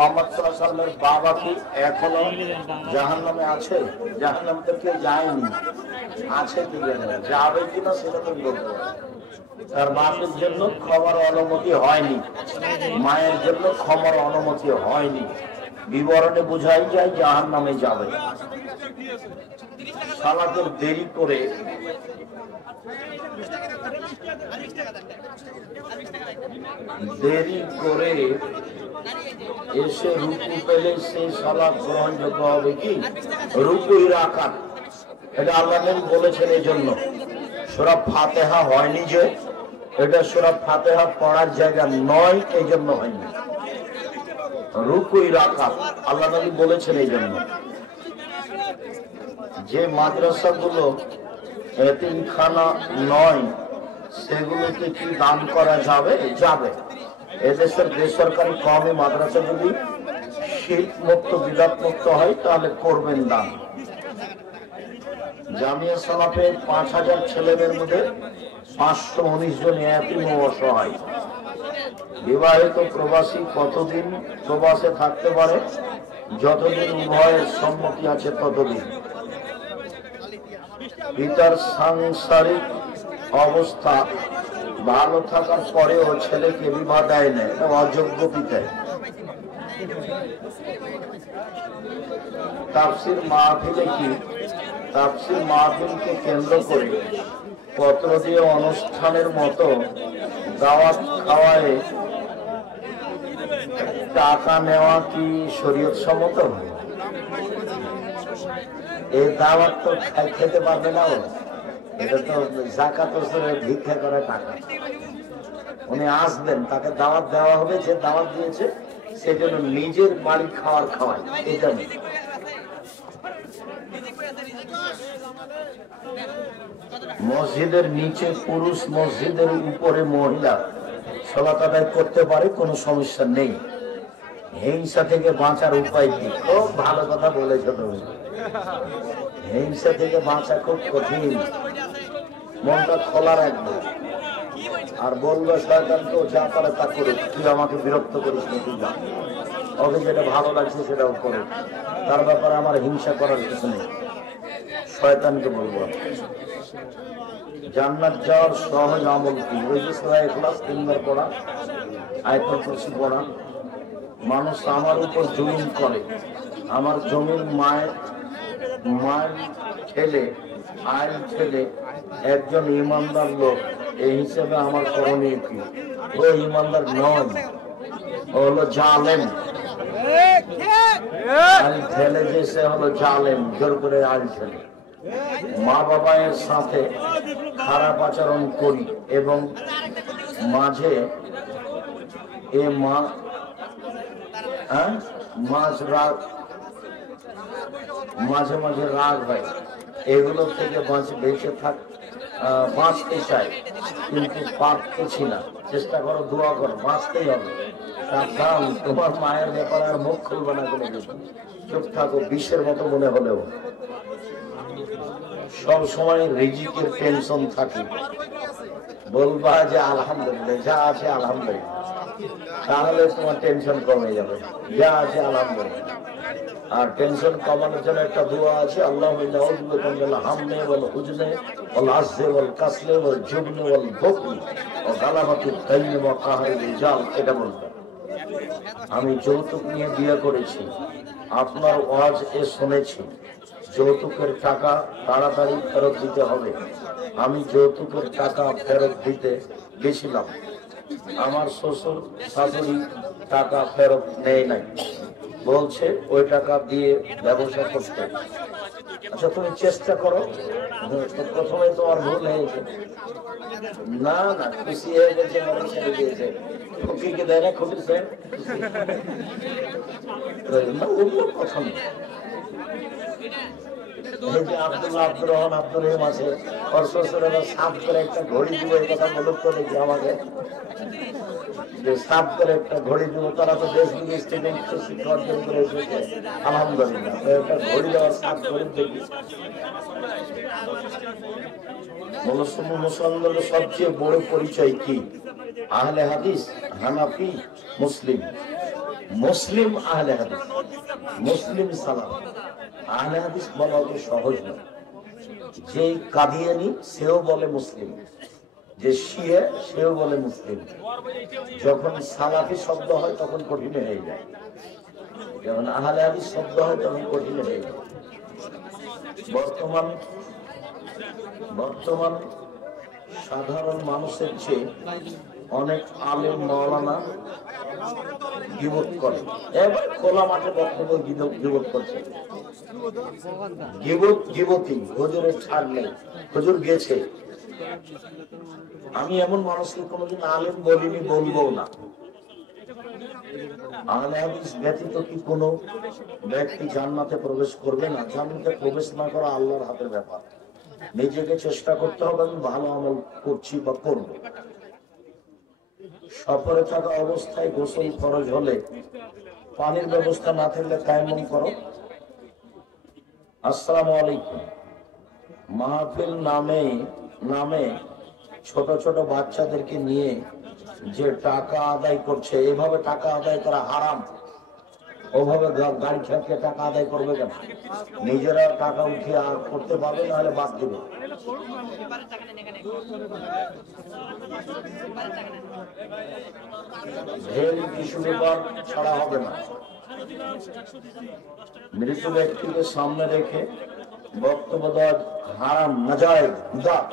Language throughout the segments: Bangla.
মোহাম্মদ সাল্লাল্লাহু আলাইহি ওয়াসাল্লামের বাবা কি এখনো জাহান্নামে আছে? জাহান্নামে তো কেউ যায়নি, আছে কি যাবে কিনা সেটা তো বলবো। তার বাপের জন্য ক্ষমার অনুমতি হয়নি, মায়ের জন্য ক্ষমার অনুমতি হয়নি, বিবরণে বোঝাই যায় জাহান্নামে যাবে। সালাতের দেরি করে এসে রুকু পেলে সেই সালাত গ্রহণযোগ্য হবে কি? রুকুই রাকাত, এটা আল্লাহ নবী বলেছেন। এই জন্য সূরা ফাতিহা হয়নি, যে এটা সূরা ফাতিহা পড়ার জায়গা নয়, এই জন্য হয়নি। রুকুই রাকাত আল্লাহ নবী বলেছেন। এই জন্য যে মাদ্রাসাগুলো এতিমখানা নয় সেগুলোকে কি দান করা যাবে? যাবে। এদেশের বেসরকারি কওমি মাদ্রাসা যদি শিরক মুক্ত বিদআত মুক্ত হয় তাহলে করবেন দান। জামিয়া সালাফের 5000 ছেলেদের মধ্যে 519 জন এতিম ও অসহায়। বিবাহিত প্রবাসী কতদিন প্রবাসে থাকতে পারে? যতদিন উভয়ের সম্মতি আছে ততদিন। পিতার সাংসারিক অবস্থা ভালো থাকার পরেও ছেলেকে বিবাহ দেয় না, অযোগ্য পিতায়। তাফসীর মাহফিলে কি তাফসীর মাহফিলকে কেন্দ্র করে পত্র দিয়ে অনুষ্ঠানের মতো দাওয়াত খাওয়ায় টাকা নেওয়া কি শরীয়ত সম্মত? এই দাওয়াত তো খেতে পারবে না, এটা তো যাকাত ওসরের ভিক্ষা করা টাকা। উনি আসবেন, তাকে দাওয়াত দেওয়া হবে, যে দাওয়াত দিয়েছে সেজন্য নিজের বাড়ি খাওয়ার খাওয়ায়, এটা নেই। মসজিদের নিচে পুরুষ, মসজিদের উপরে মহিলা সালাত আদায় করতে পারে, কোনো সমস্যা নেই। হিংসা থেকে বাঁচার উপায় কি? খুব ভালো কথা বলেছ তুমি। হিংসা থেকে বাঁচা খুব কঠিন। মনটা খোলা রাখবে আর বলবে শয়তান তো যা পারে তা করে, তুই আমাকে বিরক্ত করিস না, তুই যা, ওকে যেটা ভালো লাগছে সেটাও করে, তার ব্যাপারে আমার হিংসা করার কিছু নেই। শয়তানকে বলবো জান্নাত যাওয়ার সহজ আমল কি? ওই যে সূরা ইখলাস 3 বার পড়া, আয়াতুল কুরসি পড়া। মানুষ আমার উপর জুলুম করে, আমার জমির মায়ের ছেলে, আইল ছেলে একজন ইমানদার লোক, এই হিসেবে আমার করণীয় কি? ও ইমানদার নয়, ও হলো জালেম। আইল ছেলে যে সে হলো জালেম, জোর করে আইল ছেলে। মা বাবার সাথে খারাপ আচরণ করি এবং মাঝে মাঝে মাঝে রাগ হয়, এগুলো থেকে বেঁচে বাঁচতে চাই কিন্তু পারতেছি না। চেষ্টা করো, দোয়া করো, বাঁচতেই হবে। সাবধান, তোমার মায়ের ব্যাপারে আর মুখ খুলবে না কোনো কিছু। চুপ থাকো, বিষের মতো মনে হলেও। সব সময় রিজিকের টেনশন থাকে, বলবা যে আলহামদুলিল্লাহ, যা আছে আলহামদুলিল্লাহ, তাহলে তোমার টেনশন কমে যাবে। যা আছে আলহামদুলিল্লাহ। আর টেনশন কমানোর জন্য একটা দোয়া আছে, আল্লাহুম্মা ইন্নী আউযু বিকা মিনাল হাম্মি ওয়াল হুজনি ওয়াল আজজি ওয়াল কাসলি ওয়াল জুবনি ওয়াল বুখলি ওয়া গালাবাতিদ দাইনি ওয়া কাহরিল রিজাল। এটা বলবে। আমি যৌতুক নিয়ে বিয়ে করেছি, আপনার ওয়াজ শুনেছি, যৌতুকের টাকা তাড়াতাড়ি ফেরত দিতে হবে। আমি যৌতুকের টাকা ফেরত দিতে গেছিলাম, আমার শ্বশুর শাশুড়ি টাকা ফেরত নেয় নাই, বলছে ওই টাকা দিয়ে ব্যবসা করতে। আচ্ছা তুমি চেষ্টা করো, প্রথমে তোমার ভুল হয়েছে। না না, খুশি হয়ে গেছে, মনে ছেড়ে দিয়েছে। খুকিকে দেয় না, খুকির সে কথা নেই। আব্দুর রহমান আব্দুর রহিম আছে, ওর শ্বশুরের সাপ করে একটা ঘড়ি দিব, এই কথা বলুক তো দেখি আমাকে, যে সাপ করে একটা ঘড়ি দিব। তারা তো দেশ বিদেশ থেকে একটু শিক্ষা অর্জন করে এসেছে, আলহামদুলিল্লাহ। একটা ঘড়ি দেওয়ার সাপ ঘড়ি দেখি। মুসলমানদের সবচেয়ে বড় পরিচয় কি? আহলে হাদিস, হানাফি, মুসলিম। মুসলিম আহলে হাদিস, মুসলিম সালাফ। আহলে হাদিস বলা অত সহজ নয়। যে কাদিয়ানি সেও বলে মুসলিম, যে শিয়া সেও বলে মুসলিম। যখন সালাফি শব্দ হয় তখন কঠিন হয়ে যায়, যখন আহলে হাদিস শব্দ হয় তখন কঠিন হয়ে যায়। বর্তমান সাধারণ মানুষের চেয়ে অনেক আলেম মাওলানা গীবত করে, এবার খোলা মাঠে বক্তব্য গীবত করছে। গীবতী হুজুরের ছাড় নেই, হুজুর গেছে। আমি এমন মানুষকে কোনোদিন আলেম বলিনি, বলবো না। আহলে হাদিস ব্যতীত কি কোনো ব্যক্তি জান্নাতে প্রবেশ করবে না? জান্নাতে প্রবেশ না করা আল্লাহর হাতের ব্যাপার। নিজেকে চেষ্টা করতে হবে, আমি ভালো আমল করছি বা করব। সফরে থাকা অবস্থায় গোসল ফরজ হলে পানির ব্যবস্থা না থাকলে তায়াম্মুম করো। আসসালামু আলাইকুম। মাহফিল নামে ছোট ছোট বাচ্চাদেরকে নিয়ে যে টাকা আদায় করছে, এভাবে টাকা আদায় করা হারাম। ওভাবে গাড়ি খেয়ে টাকা আদায় করবে কেন? নিজেরা টাকা উঠিয়ে করতে পারবে, নাহলে বাদ দেবে। ছাড়া হবে না। মৃত ব্যক্তিকে সামনে রেখে বক্তব্য দেওয়া হারাম, নাজায়েজ, বিদআত।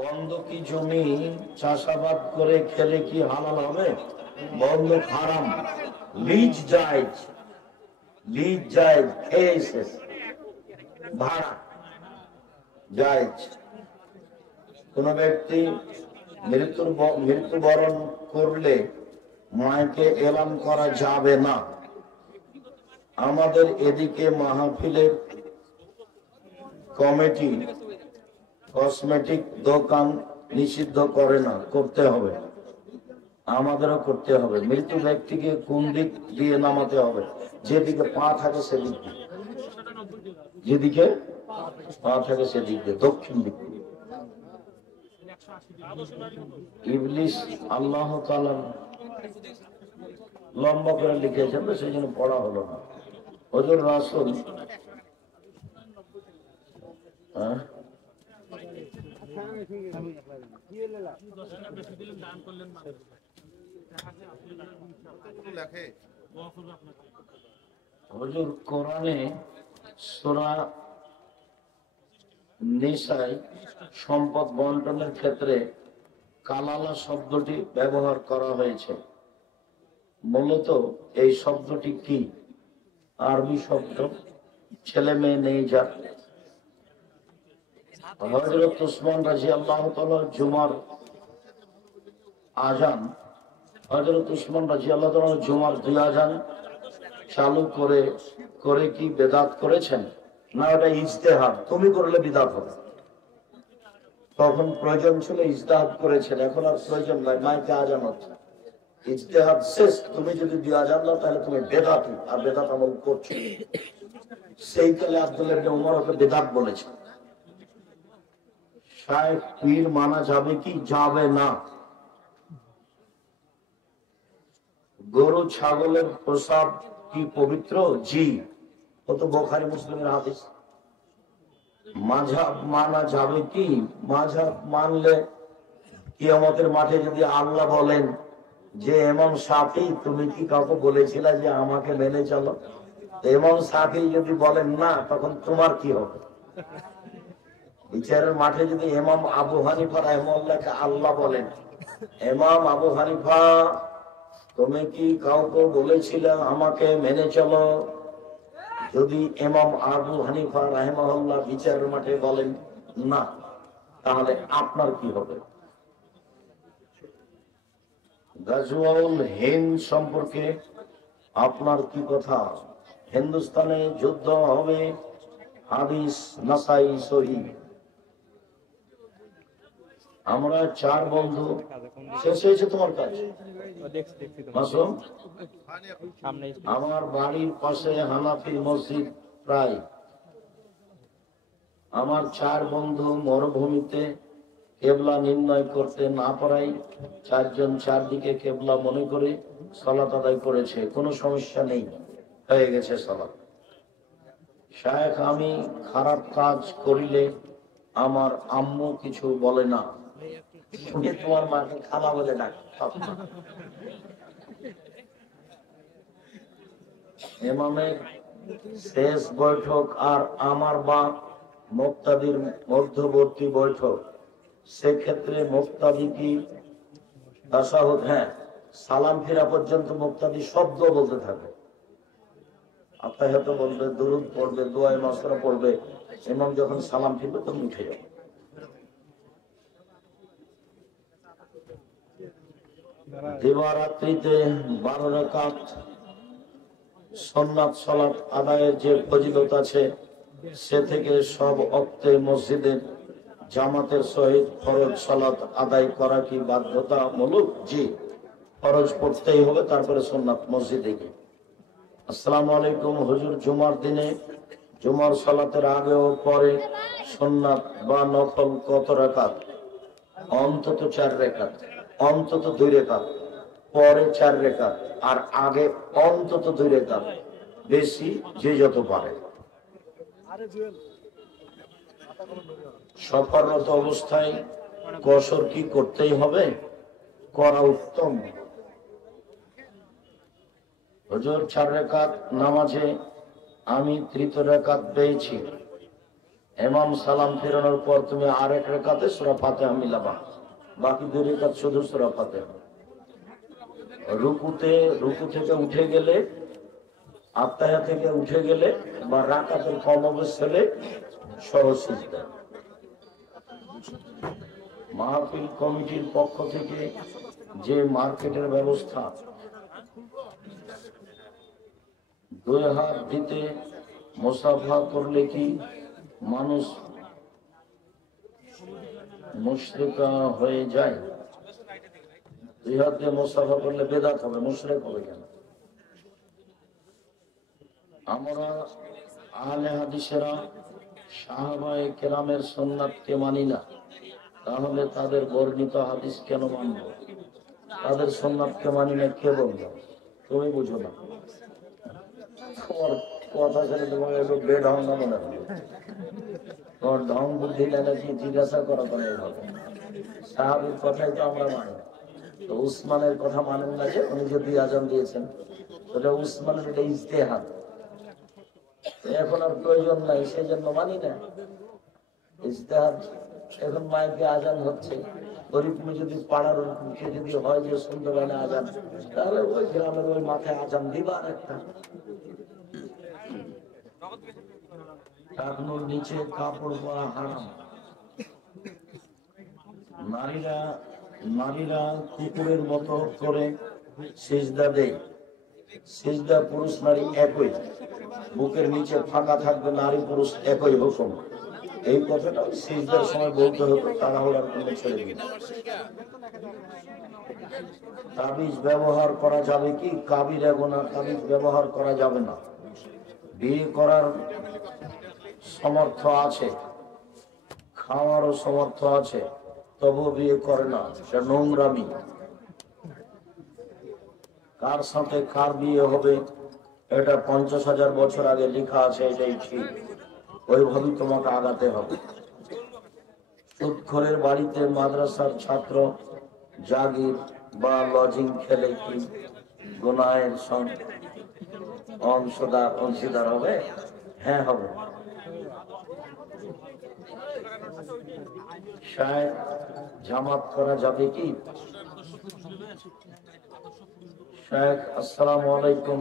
বন্ধকি জমি চাষাবাদ করে খেলে কি হালাল হবে? বন্ধক হারাম। লিজ জায়েজ, ভাড়া জায়েজ। কোন ব্যক্তি মৃত্যুবরণ করলে মাইকে এলান করা যাবে না। আমাদের এদিকে মাহফিলের কমিটি কসমেটিক দোকান নিষিদ্ধ করে না, করতে হবে, আমাদেরও করতে হবে। মৃত ব্যক্তিকে কোন দিক দিয়ে নামাতে হবে? যেদিকে পা থাকে সেদিক দিয়ে, যেদিকে পা থাকে সেদিক দিয়ে, দক্ষিণ দিক দিয়ে। ইবলিস আল্লাহ তাআলা লম্বা করে লিখেছেন, সেই জন্য পড়া হলো না। হুজুর রাসূল হুজুর কোরআনে সূরা নিসায় সম্পদ বন্টনের ক্ষেত্রে কালালা শব্দটি ব্যবহার করা হয়েছে। মূলত এই শব্দটি কি? আরবি শব্দ, ছেলে মেয়ে নেই যার। হযরত উসমান রাদিয়াল্লাহু তাআলা জুমার আযান, হযরত উসমান রাদিয়াল্লাহু তাআলা জুমার 2 আযান চালু করে কি বেদাত করেছেন? না, ওটা ইজতিহাদ। তুমি করলে বিদআত হবে। তখন প্রয়োজন ছিল, ইজতিহাদ করেছেন, এখন আর প্রয়োজন নাই, মাইকে আযান হচ্ছে, ইজতিহাদ শেষ। তুমি যদি 2 আযান দাও তাহলে তুমি বেদাতি, আর বেদাত আমল করছো। সেই কালে আব্দুল্লাহ ইবনে উমর ওকে বেদাত বলেছে। শায়েখ পীর মানা যাবে কি যাবে না? গরু ছাগলের প্রসাব কি পবিত্র? জি, ও তো বুখারী মুসলিমের হাদিস। মাযহাব মানা যাবে কি? মাযহাব মানলে কিয়ামতের মাঠে যদি আল্লাহ বলেন যে ইমাম শাফি তুমি কি কাউকে বলেছিলে যে আমাকে মেনে চলো, ইমাম শাফি যদি বলেন না, তখন তোমার কি হবে? বিচারের মাঠে যদি ইমাম আবু হানিফা রাহিমাহুল্লাহকে আল্লাহ বলেন, ইমাম আবু হানিফা তুমি কি কাউকে বলেছিলে আমাকে মেনে চলো, যদি ইমাম আবু হানিফা রাহিমাহুল্লাহ বিচারের মাঠে বলেন না, তাহলে আপনার কি হবে? গাজওয়াউল হিন্দ সম্পর্কে আপনার কি কথা? হিন্দুস্তানে যুদ্ধ হবে, হাদিস নাসাই সহিহ। আমরা 4 বন্ধু। শেষ হয়েছে তোমার কাজ? মাসুম, আমার বাড়ির পাশে হানাফি মসজিদ প্রায় আমার 4 বন্ধু মরুভূমিতে কেবলা নির্ণয় করতে না পারাই 4 জন 4 দিকে কেবলা মনে করে সালাত আদায় করেছে, কোনো সমস্যা নেই, হয়ে গেছে সালাত। শায়েখ, আমি খারাপ কাজ করিলে আমার আম্মু কিছু বলে না? তুমি তোমার মাকে খালা বলে ডাক। ইমামের শেষ বৈঠক আর আমার বা মুক্তাদির মধ্যবর্তী বৈঠক, সেক্ষেত্রে মুক্তাদি কি তাশাহুদ? হ্যাঁ, সালাম ফেরা পর্যন্ত মুক্তাদি শব্দ বলতে থাকে, আত্তাহিয়াত বলবে, দুরূদ পড়বে, দোয়ায়ে মাসুরা পড়বে। ইমাম যখন সালাম ফিরবে তখন উঠে যাবে। দিবারাত্রিতে 12 রাকাত সুন্নাত সালাত আদায়ের যে ফজিলত আছে, সে থেকে সব ওয়াক্তে মসজিদের জামাতের সহিত ফরজ সালাত আদায় করা কি বাধ্যতামূলক? জি, ফরজ পড়তেই হবে, তারপরে সুন্নাত মসজিদে গিয়ে। আসসালামু আলাইকুম হুজুর, জুমার দিনে জুমার সালাতের আগে ও পরে সুন্নাত বা নফল কত রাকাত? অন্তত 4 রাকাত, অন্তত 2 রাকাত, পরে 4 রাকাত, আর আগে অন্তত 2 রাকাত, বেশি যে যত পারে। সফররত অবস্থায় কসর কি করতেই হবে? করা উত্তম। হুজুর, 4 রাকাত নামাজে আমি 3য় রাকাত পেয়েছি, ইমাম সালাম ফেরানোর পর তুমি আরেক রাকাতে সূরা ফাতিহা মিলাবা, বাকি 2 রাকাত শুধু সূরা ফাতিহা। রুকু থেকে উঠে গেলে, আত্তাহিয়া থেকে উঠে গেলে বা রাকাতের কম অবস্থা হলে সহজ সিজদা। মাহফিল কমিটির পক্ষ থেকে যে মার্কেটের ব্যবস্থা, 2 হাত দিতে মুসাফা করলে কি মানুষ মুশরিকা হয়ে যায়? 2 হাত দিয়ে মুসাফা করলে বেদাত হবে, মুশরিক হবে কেন? আমরা আহলে হাদিসেরা সাহাবায়ে কেরামের সুন্নাতকে মানি না, তাহলে তাদের বর্ণিত হাদিস কেন মানব? তাদের সুন্নাতকে মানি না কে বলল? তুমি বুঝো না, তোমার কথা শুনে তোমার একটু বেঢং না মনে হয়। তোমার ঢং বুদ্ধি না কি জিজ্ঞাসা করা করে এইভাবে? সাহাবীর কথাই তো আমরা মানি। তো উসমানের কথা মানেন না যে উনি যদি আজান দিয়েছেন, ওটা উসমানের এটা ইজতিহাদ, এখন আর প্রয়োজন নাই, সেই জন্য মানি না। ইজতিহাদ এখন মাইকে আজান হচ্ছে, গরিব যদি পাড়ার যদি হয় যে শুনতে পায় না আজান, তাহলে ওই গ্রামের ওই মাথায় আজান দিবা আর একটা। টাকনুর নিচে কাপড় পরা হারাম। নারীরা কুকুরের মতো করে সিজদা দেয়। সিজদা পুরুষ নারী একই, বুকের নিচে ফাঁকা থাকবে, নারী পুরুষ একই হুকুম। এই কথাটা সিজদার সময় বলতে হতো, তাড়াহুড়ার কোনো ছেড়ে দিন। তাবিজ ব্যবহার করা যাবে কি? কাবিরা গুনাহ, তাবিজ ব্যবহার করা যাবে না। বিয়ে করার সমর্থ আছে, খাওয়ারও সমর্থ আছে, তবু বিয়ে করে না, সে নোংরামি। কার সাথে কার বিয়ে হবে এটা 50,000 বছর আগে লেখা আছে, এটাই ঠিক, ওইভাবেই তোমাকে আগাতে হবে। সুদখোরের বাড়িতে মাদ্রাসার ছাত্র জাগির বা লজিং খেলে কি গুনাহের অংশীদার হবে? হ্যাঁ, হবে। শায়েখ, জামাত করা যাবে কি? শায়েখ, আসসালামু আলাইকুম।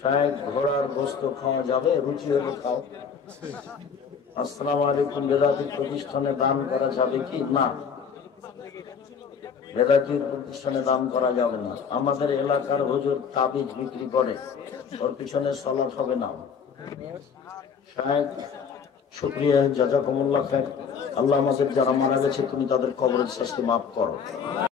শায়েখ, ঘোড়ার গোশত খাওয়া যাবে? রুচি হলে খাও। আসসালামু আলাইকুম, বেদাতি প্রতিষ্ঠানে দান করা যাবে কি? না, বেদাতি প্রতিষ্ঠানে দান করা যাবে না। আমাদের এলাকার হুজুর তাবিজ বিক্রি করে, ওর পিছনে সালাত হবে না। শায়েখ, শুকরিয়া, জাযাকুমুল্লাহ খায়র। আল্লাহ আমাদের যারা মারা গেছে তুমি তাদের কবরের শাস্তি মাফ করো।